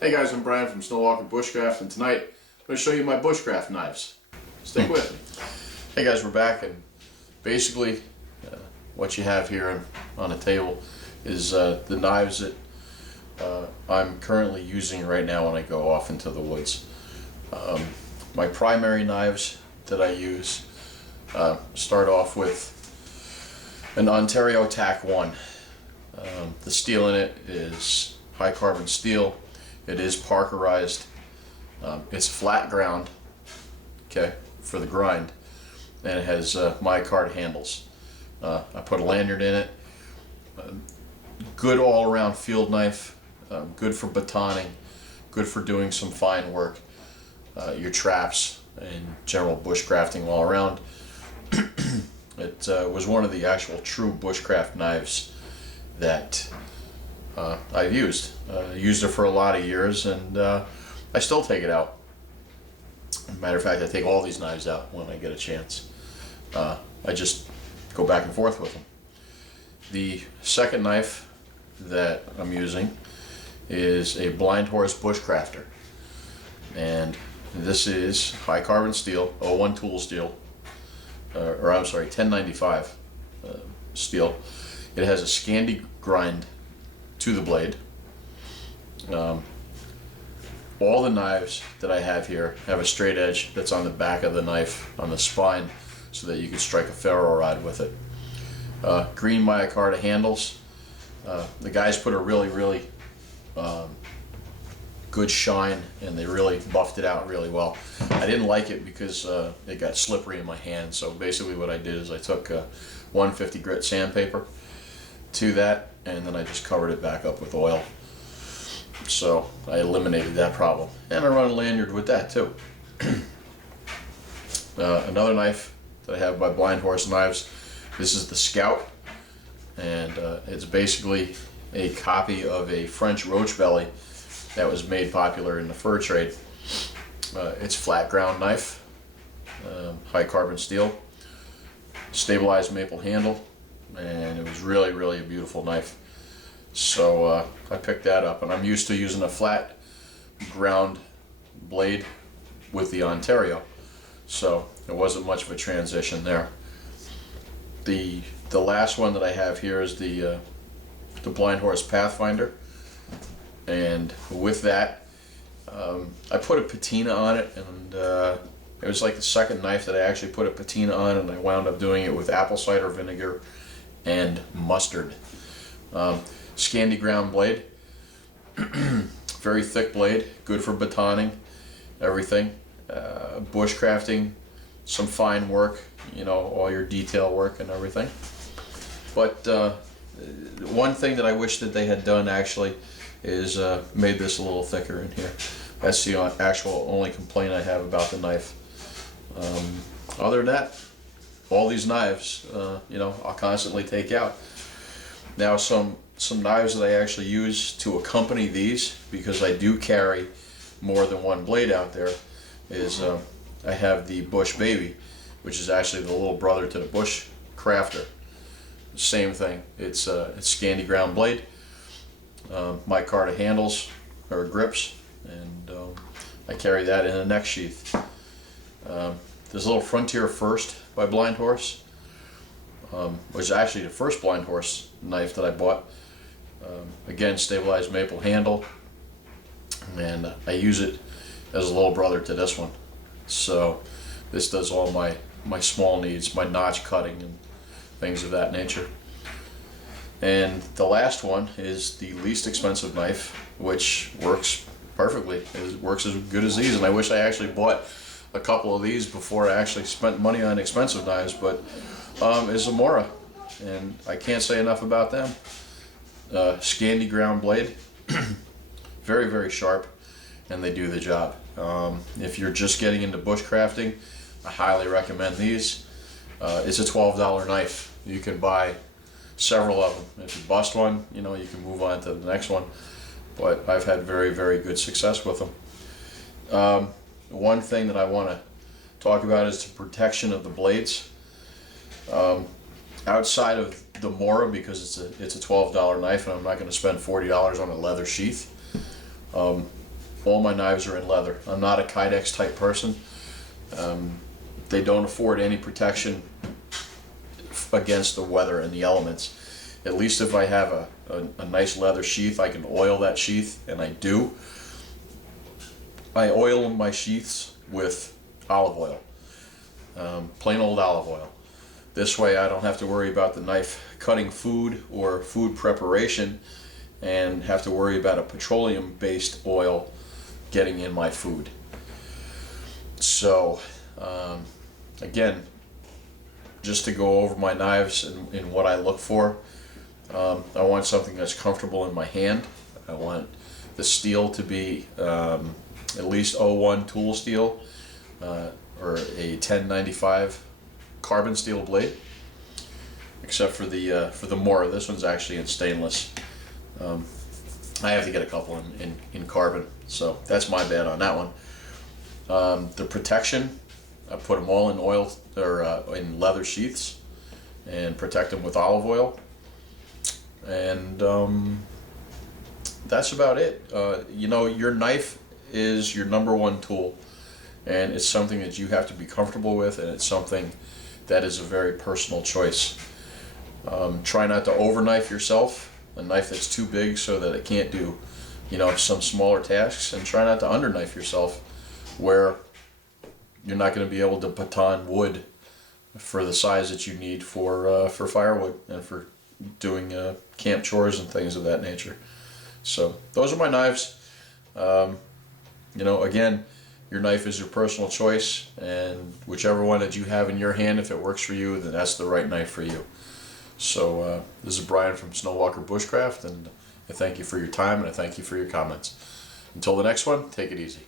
Hey guys, I'm Brian from Snowwalker Bushcraft, and tonight I'm going to show you my Bushcraft knives. Stick with me. Hey guys, we're back, and basically what you have here on the table is the knives that I'm currently using right now when I go off into the woods. My primary knives that I use start off with an Ontario Tac 1. The steel in it is high carbon steel. It is parkerized. It's flat ground, okay, for the grind, and it has micarta handles. I put a lanyard in it. Good all-around field knife. Good for batoning. Good for doing some fine work. Your traps and general bushcrafting all around. It was one of the actual true bushcraft knives that I've used. Used it for a lot of years, and I still take it out. Matter of fact, I take all these knives out when I get a chance. I just go back and forth with them. The second knife that I'm using is a blind horse Bushcrafter, and this is high carbon steel, 01 tool steel, or I'm sorry, 1095 steel. It has a Scandi grind to the blade. All the knives that I have here have a straight edge that's on the back of the knife, on the spine, so that you can strike a ferro rod with it. Green micarta handles. The guys put a really good shine, and they really buffed it out really well. I didn't like it because it got slippery in my hand, so basically what I did is I took 150 grit sandpaper to that, and then I just covered it back up with oil. So I eliminated that problem, and I run a lanyard with that too. Another knife that I have by Blind Horse Knives, this is the Scout, and it's basically a copy of a French roach belly that was made popular in the fur trade. It's flat ground knife, high carbon steel, stabilized maple handle, and it was really a beautiful knife. So I picked that up, and I'm used to using a flat ground blade with the Ontario, so it wasn't much of a transition there. The last one that I have here is the Blind Horse Pathfinder, and with that I put a patina on it, and it was like the second knife that I actually put a patina on, and I wound up doing it with apple cider vinegar and mustard. Scandi ground blade, very thick blade, good for batoning, everything, bushcrafting, some fine work, you know, all your detail work and everything. But one thing that I wish that they had done actually is made this a little thicker in here. That's the actual only complaint I have about the knife. Other than that, all these knives, you know, I'll constantly take out. Now some knives that I actually use to accompany these, because I do carry more than one blade out there, is I have the Bush Baby, which is actually the little brother to the Bushcrafter. Same thing. It's Scandi ground blade, micarta handles or grips, and I carry that in a neck sheath. This little Frontier First by Blind Horse was actually the first Blind Horse knife that I bought. Again, stabilized maple handle, and I use it as a little brother to this one. So this does all my small needs, my notch cutting and things of that nature. And the last one is the least expensive knife, which works perfectly. It works as good as these, and I wish I actually bought a couple of these before I actually spent money on expensive knives, but is a Mora, and I can't say enough about them. Scandi ground blade, very sharp, and they do the job. If you're just getting into bushcrafting, I highly recommend these. It's a $12 knife. You can buy several of them. If you bust one, you know, you can move on to the next one, but I've had very good success with them. One thing that I want to talk about is the protection of the blades. Outside of the Mora, because it's a $12 knife, and I'm not going to spend $40 on a leather sheath. all my knives are in leather. I'm not a Kydex type person. They don't afford any protection against the weather and the elements. At least if I have a nice leather sheath, I can oil that sheath, and I do. I oil my sheaths with olive oil, plain old olive oil. This way I don't have to worry about the knife cutting food or food preparation and have to worry about a petroleum-based oil getting in my food. So, again, just to go over my knives and what I look for, I want something that's comfortable in my hand. I want the steel to be at least 01 tool steel or a 1095 carbon steel blade, except for the Mora. This one's actually in stainless. I have to get a couple in carbon, so that's my bad on that one. The protection, I put them all in oil or in leather sheaths and protect them with olive oil, and that's about it. You know, your knife is your #1 tool, and it's something that you have to be comfortable with, and it's something that is a very personal choice. Try not to over knife yourself, a knife that's too big so that it can't do, you know, some smaller tasks, and try not to under knife yourself where you're not going to be able to baton wood for the size that you need for firewood and for doing camp chores and things of that nature. So those are my knives. You know, again, your knife is your personal choice, and whichever one that you have in your hand, if it works for you, then that's the right knife for you. So this is Brian from Snowwalker Bushcraft, and I thank you for your time, and I thank you for your comments. Until the next one, take it easy.